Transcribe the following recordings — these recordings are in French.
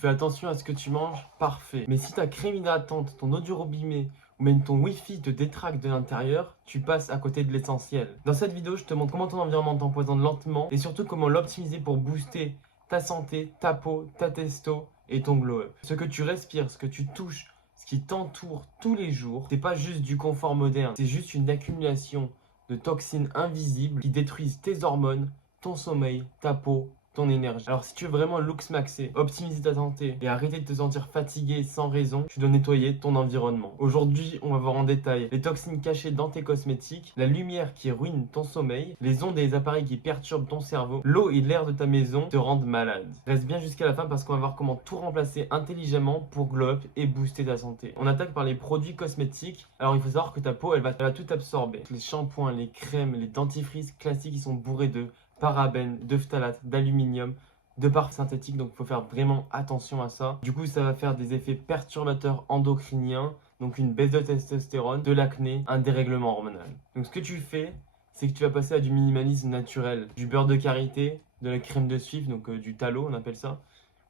fais attention à ce que tu manges, parfait. Mais si ta crème hydratante, ton eau du robinet ou même ton Wi-Fi te détraque de l'intérieur, tu passes à côté de l'essentiel. Dans cette vidéo, je te montre comment ton environnement t'empoisonne lentement et surtout comment l'optimiser pour booster ta santé, ta peau, ta testo et ton glow-up. Ce que tu respires, ce que tu touches, ce qui t'entoure tous les jours, c'est pas juste du confort moderne, c'est juste une accumulation de toxines invisibles qui détruisent tes hormones, ton sommeil, ta peau, ton énergie. Alors si tu veux vraiment looks maxer, optimiser ta santé et arrêter de te sentir fatigué sans raison, tu dois nettoyer ton environnement. Aujourd'hui, on va voir en détail les toxines cachées dans tes cosmétiques, la lumière qui ruine ton sommeil, les ondes et les appareils qui perturbent ton cerveau, l'eau et l'air de ta maison te rendent malade. Reste bien jusqu'à la fin parce qu'on va voir comment tout remplacer intelligemment pour glow up et booster ta santé. On attaque par les produits cosmétiques. Alors il faut savoir que ta peau, elle va tout absorber. Les shampoings, les crèmes, les dentifrices classiques, ils sont bourrés de parabènes, de phtalates, d'aluminium, de parfums synthétiques, donc il faut faire vraiment attention à ça. Du coup, ça va faire des effets perturbateurs endocriniens, donc une baisse de testostérone, de l'acné, un dérèglement hormonal. Donc ce que tu fais, c'est que tu vas passer à du minimalisme naturel, du beurre de karité, de la crème de suif, donc du tallow on appelle ça,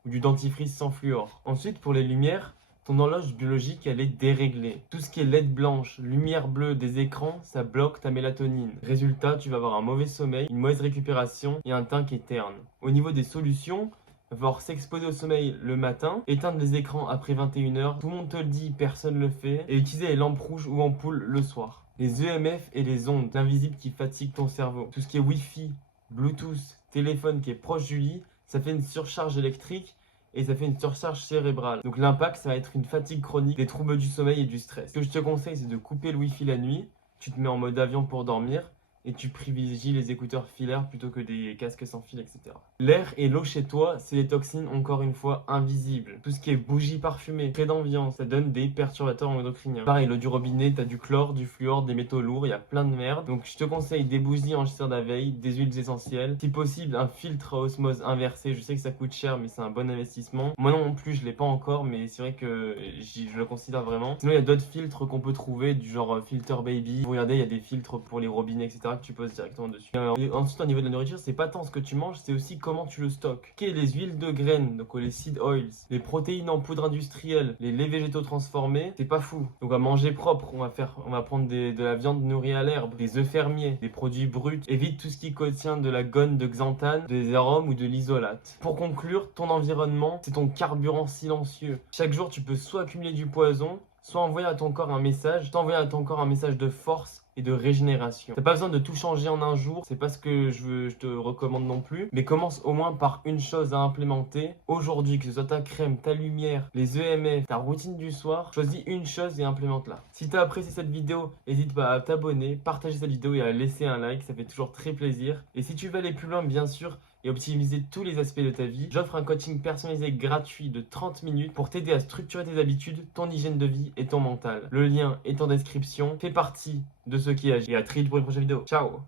ou du dentifrice sans fluor. Ensuite, pour les lumières, ton horloge biologique, elle est déréglée. Tout ce qui est LED blanche, lumière bleue des écrans, ça bloque ta mélatonine. Résultat, tu vas avoir un mauvais sommeil, une mauvaise récupération et un teint qui est terne. Au niveau des solutions, il va falloir s'exposer au sommeil le matin, éteindre les écrans après 21h, tout le monde te le dit, personne ne le fait, et utiliser les lampes rouges ou ampoules le soir. Les EMF et les ondes invisibles qui fatiguent ton cerveau. Tout ce qui est Wi-Fi, Bluetooth, téléphone qui est proche du lit, ça fait une surcharge électrique et ça fait une surcharge cérébrale. Donc l'impact, ça va être une fatigue chronique, des troubles du sommeil et du stress. Ce que je te conseille, c'est de couper le Wi-Fi la nuit. Tu te mets en mode avion pour dormir et tu privilégies les écouteurs filaires plutôt que des casques sans fil, etc. L'air et l'eau chez toi, c'est des toxines encore une fois invisibles. Tout ce qui est bougies parfumées, frais d'ambiance, ça donne des perturbateurs endocriniens. Pareil, l'eau du robinet, t'as du chlore, du fluor, des métaux lourds, il y a plein de merde. Donc je te conseille des bougies en cire d'abeille, des huiles essentielles, si possible un filtre à osmose inversée. Je sais que ça coûte cher, mais c'est un bon investissement. Moi non plus, je l'ai pas encore, mais c'est vrai que je le considère vraiment. Sinon, il y a d'autres filtres qu'on peut trouver, du genre filter baby. Vous regardez, il y a des filtres pour les robinets, etc. que tu poses directement dessus. Et ensuite, au niveau de la nourriture, c'est pas tant ce que tu manges, c'est aussi comment tu le stockes. Ok, les huiles de graines, donc les seed oils, les protéines en poudre industrielle, les laits végétaux transformés, c'est pas fou. Donc à manger propre, on va prendre de la viande nourrie à l'herbe, des œufs fermiers, des produits bruts. Évite tout ce qui contient de la gonne de xanthane, des arômes ou de l'isolate. Pour conclure, ton environnement, c'est ton carburant silencieux. Chaque jour, tu peux soit accumuler du poison, soit envoyer à ton corps un message, de force et de régénération. T'as pas besoin de tout changer en un jour, c'est pas ce que je te recommande non plus, mais commence au moins par une chose à implémenter aujourd'hui, que ce soit ta crème, ta lumière, les EMF, ta routine du soir, choisis une chose et implémente-la. Si t'as apprécié cette vidéo, n'hésite pas à t'abonner, partager cette vidéo et à laisser un like, ça fait toujours très plaisir. Et si tu veux aller plus loin, bien sûr, et optimiser tous les aspects de ta vie, j'offre un coaching personnalisé gratuit de 30 minutes pour t'aider à structurer tes habitudes, ton hygiène de vie et ton mental. Le lien est en description. Fais partie de ceux qui agissent. Et à très vite pour une prochaine vidéo. Ciao!